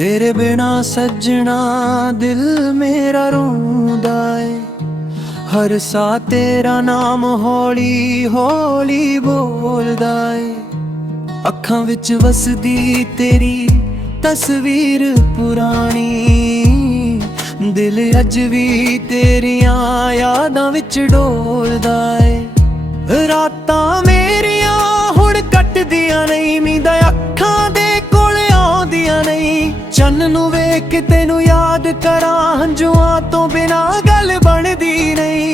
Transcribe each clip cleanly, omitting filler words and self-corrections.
तेरे बिना सजना दिल मेरा रोंदा है। हर सा तेरा नाम हौली हौली बोलदा है। अखां विच वसदी तेरी तस्वीर पुरानी, दिल अज भी तेरियां यादां विच डोलदा है। रातां मेरियां हुण कटदियां नहीं, नींदां अखां दे कोल आउंदियां नहीं। चन्न नूं वेख के तैनूं याद करां, हंझुआं तो बिना गल बनदी नहीं।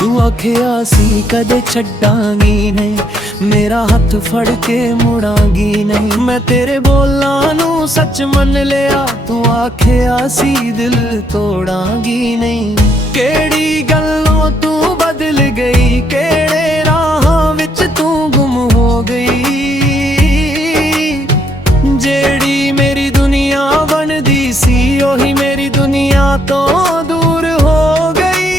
तू आखिया सी कदे छड्डांगी नहीं, मेरा हथ फड़ के मुड़ांगी नहीं। मैं तेरे बोलां नूं सच मन लिया, तू आखिया सी दिल तोड़ांगी नहीं। केड़ी गल्लों तू बदल गई, केड़े राहां विच तू गुम हो गई। जेड़ी मेरी दुनिया बनदी सी, ओही मेरी दुनिया तो दूर हो गई।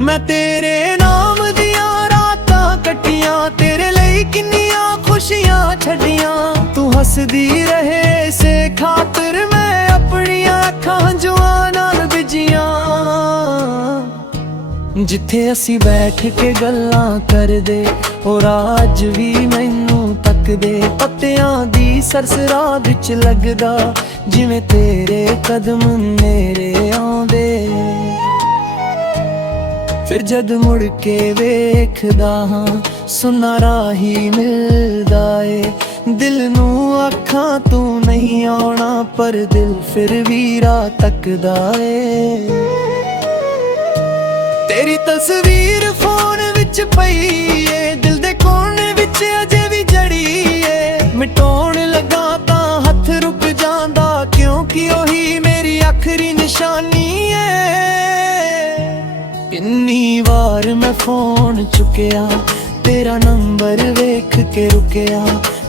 मैं तेरे नाम दियां रातां कट्टियां, तेरे लई किन्नियां खुशियां छड्डियां। तू हसदी रहे से खातर मैं अपनियां अखां हंझुआं नाल भिजियां। जिथे असी बैठ के गल्लां करदे, और अज भी मैनू तकदे। पत्तियां दी सरसरा विच लगदा, जिवें तेरे कदम मेरे आउंदे। फिर जद मुड़ के वेखदा हां, सुन्ना राही मिलदा ए। दिल नू आखां तू नहीं आउणा, पर दिल फिर भी राह तकदा ए। तेरी तस्वीर फोन विच पई ए, दिल दे कोने विच अजे भी जड़ी ए। मिटाउण लगा तां हथ रुक जांदा, क्योंकि ओही मेरी आखरी निशानी है। किन्नी वार मैं फोन चुकिया, तेरा नंबर वेख के रुकिया।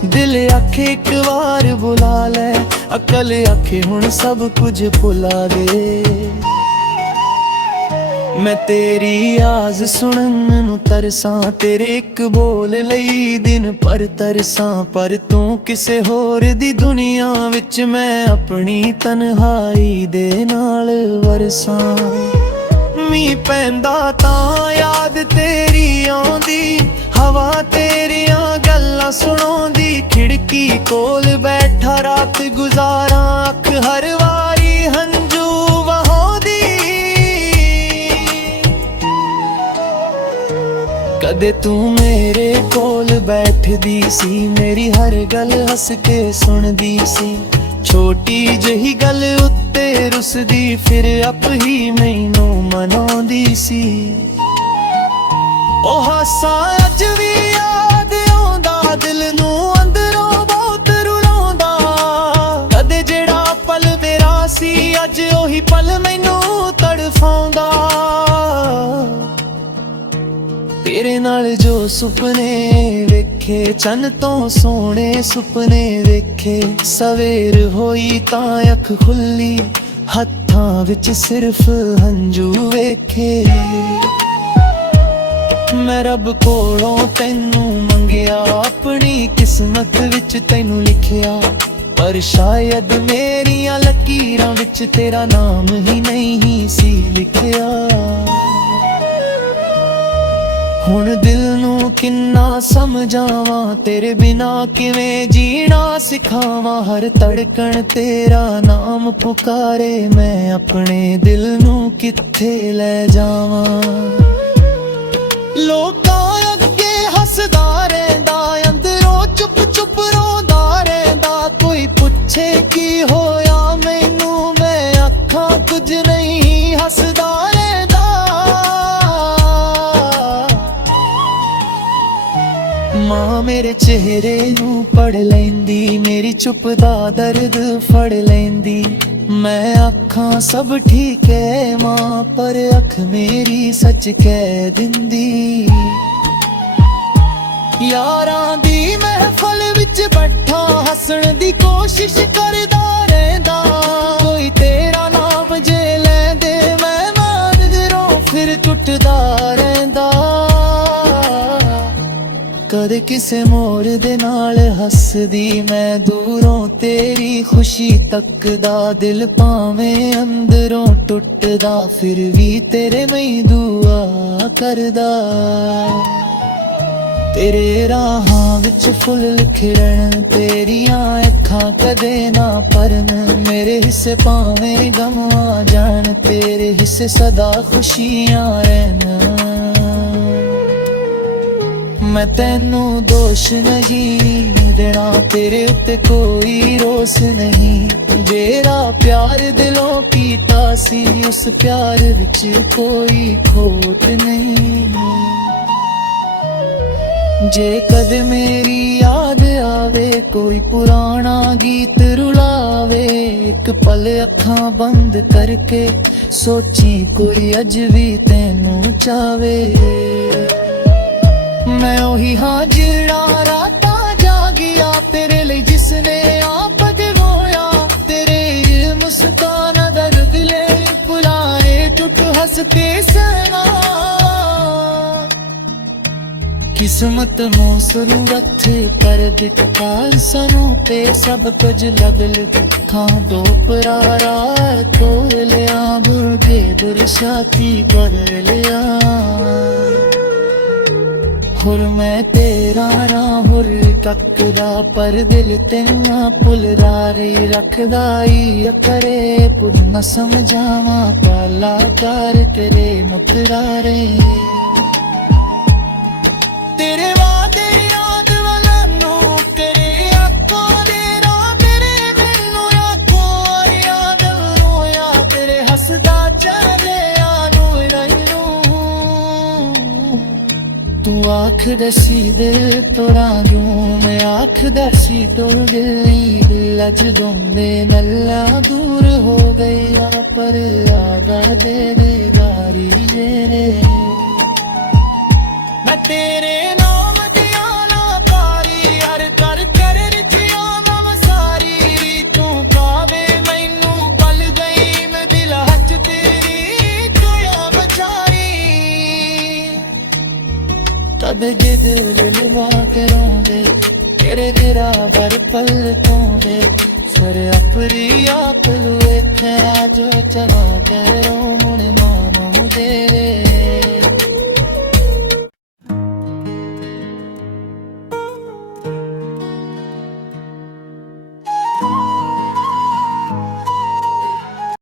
दिल आखे एक बार बुला ले, अकल आखे हुण सब कुछ भुला दे। मैं तेरी आवाज़ सुनन नूं तरसां, तेरे एक बोल लई दिन पर तरसां। पर तू किसे होर दी दुनिया विच, मैं अपनी तन्हाई दे नाल वरसां। मीं पैंदा तां याद तेरी आउंदी, हवा तेरियां गल्लां सुणाउंदी। खिड़की कोल बैठा रात गुजारां, अख हर वारी हंझू वहाउंदी। कदे तू मेरे कोल बैठदी सी, मेरी हर गल हस के सुनदी सी। छोटी जही गल उत्ते रुसदी, फिर आप ही मैनू मनाउंदी सी। ओ हासा अज भी याद आउंदा, दिल नू अंदरों बहुत रुलाउंदा। कदे जेड़ा पल मेरा सी, अज ओही पल मैनू तड़फाउंदा। तेरे नाल जो सुपने वेखे, चन्न तो सोने सुपने वेखे। सवेर होई तां अख खुली, हत्थां विच सिर्फ हंझू वेखे। मैं रब कोलों तैनू मंगिया, अपनी किस्मत विच तैनू लिखिया। पर शायद मेरियां लकीरां विच तेरा नाम ही नहीं सी लिखिया। हुण दिल नू किन्ना समझावां, तेरे बिना किवें जीना सिखावां। हर धड़कन तेरा नाम पुकारे, मैं अपने दिल नू कित्थे ले जावां। लोकां अगे हसदा रहिंदा, अंदरों चुप चुप रोंदा रहिंदा। कोई पुछे की होया मैनू, मैं आखां कुछ नहीं हसदा रहिंदा। मां मेरे चेहरे नू पढ़ लैंदी, मेरी चुप दा दर्द फड़ लैंदी। मैं आखां सब ठीक है मां, पर अख मेरी सच कह दिंदी। यारां दी महफल विच बैठा, हसण दी कोशिश करदा रहिंदा। कोई तेरा नाम जे लैंदे, मैं नजरों फिर टुटदा रहिंदा। ਕਦੇ ਕਿਸੇ ਮੋੜ ਦੇ ਨਾਲ ਹੱਸਦੀ ਮੈਂ ਦੂਰੋਂ ਤੇਰੀ ਖੁਸ਼ੀ ਤੱਕਦਾ ਦਿਲ ਭਾਵੇਂ ਅੰਦਰੋਂ ਟੁੱਟਦਾ ਫਿਰ ਵੀ ਤੇਰੇ ਲਈ ਦੁਆ ਕਰਦਾ ਤੇਰੇ ਰਾਹਾਂ ਵਿੱਚ ਫੁੱਲ ਖਿੜਨ ਤੇਰੀਆਂ ਅੱਖਾਂ ਕਦੇ ਨਾ ਭਰਨ ਮੇਰੇ ਹਿੱਸੇ ਭਾਵੇਂ ਗਮ ਆ ਜਾਣ ਤੇਰੇ ਹਿੱਸੇ ਸਦਾ ਖੁਸ਼ੀਆਂ ਰਹਿਣ ਮੈਂ ਤੈਨੂੰ ਦੋਸ਼ ਨਹੀਂ ਦੇਣਾ ਤੇਰੇ ਉੱਤੇ ਕੋਈ ਰੋਸ ਨਹੀਂ ਜਿਹੜਾ ਪਿਆਰ ਦਿਲੋਂ ਕੀਤਾ ਸੀ ਉਸ ਪਿਆਰ ਵਿੱਚ ਕੋਈ ਖੋਟ ਨਹੀਂ ਜੇ ਕਦੇ ਮੇਰੀ ਯਾਦ ਆਵੇ ਕੋਈ ਪੁਰਾਣਾ ਗੀਤ ਰੁਲਾਵੇ ਇੱਕ ਪਲ ਅੱਖਾਂ ਬੰਦ ਕਰਕੇ ਸੋਚੀ ਕੋਈ ਅੱਜ ਵੀ ਤੈਨੂੰ ਚਾਵੇ ਮੈਂ ਉਹੀ ਹਾਂ ਜਿਹੜਾ ਰਾਤਾਂ ਜਾਗਿਆ ਤੇਰੇ ਲਈ ਜਿਸਨੇ ਆਪ ਦਿਵਾਇਆ ਤੇਰੇ ਮੁਸਕਾਨਾਂ ਦਾ ਦਿਲੇ ਪੁਲਾਏ ਟੁੱਟ ਹੱਸਤੇ ਸਨਾ ਕਿਸਮਤ ਨੂੰ ਸੁਰੂਰਤ ਪਰ ਦਿੱਤਾ ਸਾਨੂੰ ਤੇ ਸਭ ਕੁਝ ਲੱਭ ਲਿਖਾਂ ਦੋ ਪਰਾਰਾ ਤੋਲਿਆ ਬੁਰਗੇ ਬਰਸਾਤੀ ਬਦਲਿਆ ਹੁਰ ਮੈਂ ਤੇਰਾ ਰਾਹ ਹੁਰ ਤੱਕਦਾ ਪਰ ਦਿਲ ਤੇਰਾ ਪੁਲਰਾਰੀ ਰੱਖਦਾ ਈ ਕਰੇ ਪੁਰ ਨਾ ਸਮਝਾਵਾਂ ਪਾਲਾ ਕਰ ਤੇਰੇ ਮੁਕਰਾਰੇ ਤੇਰੇ ਵਾਦੇ ਯਾਦ ਵਾਲਾ ਨੂੰ ਤੇਰੇ ਅੱਖਾਂ ਦੇ ਰਾਹ ਤੇਰੇ ਮੈਨੂੰ ਅੱਖੋਂ ਯਾਦ ਰੋਇਆ ਤੇਰੇ ਹੱਸਦਾ ਚਿਹਰਿਆਂ ਨੂੰ ਨਹੀਂ ਤੂੰ ਆਖਦਾ ਸੀ ਦਿਲ ਤੋੜਾ ਕਿਉਂ ਮੈਂ ਆਖਦਾ ਸੀ ਤੋੜ ਦਿਲ ਜਦੋਂ ਦੇ ਨੱਲਾ ਦੂਰ ਹੋ ਗਈਆ ਪਰ ਆਗਾ ਦੇ ਦੇਦਾਰੀ ਜਿਹੜੇ ਮੈਂ ਤੇਰੇ ਨਾਮ ਦੀਆਂ ਨਾ ਪਾਰੀ ਹਰ ਕਰ ਕਰ ਰਿਝਿਆ ਮੈਂ ਸਾਰੀ ਤੂੰ ਕਾਵੇ ਮੈਨੂੰ ਪਲ ਗਈ ਮੈਂ ਦਿਲ ਹੱਥ ਤੇਰੀ ਕੋਇਆ ਬਚਾਰੀ ਤਦ ਜੇ ਦਿਲ ਲਵਾ ਕੇ ਰੋਂਦੇ ਤੇਰੇ ਤੇਰਾ ਵਰ ਪਲ ਤੋਂਦੇ ਸਰ ਆਪਰੀ ਆਪ ਲੁਏ ਜੋ ਚਲਾ ਕੇ ਰੋ ਮੁਨੇ ਮਾਮੂ ਦੇ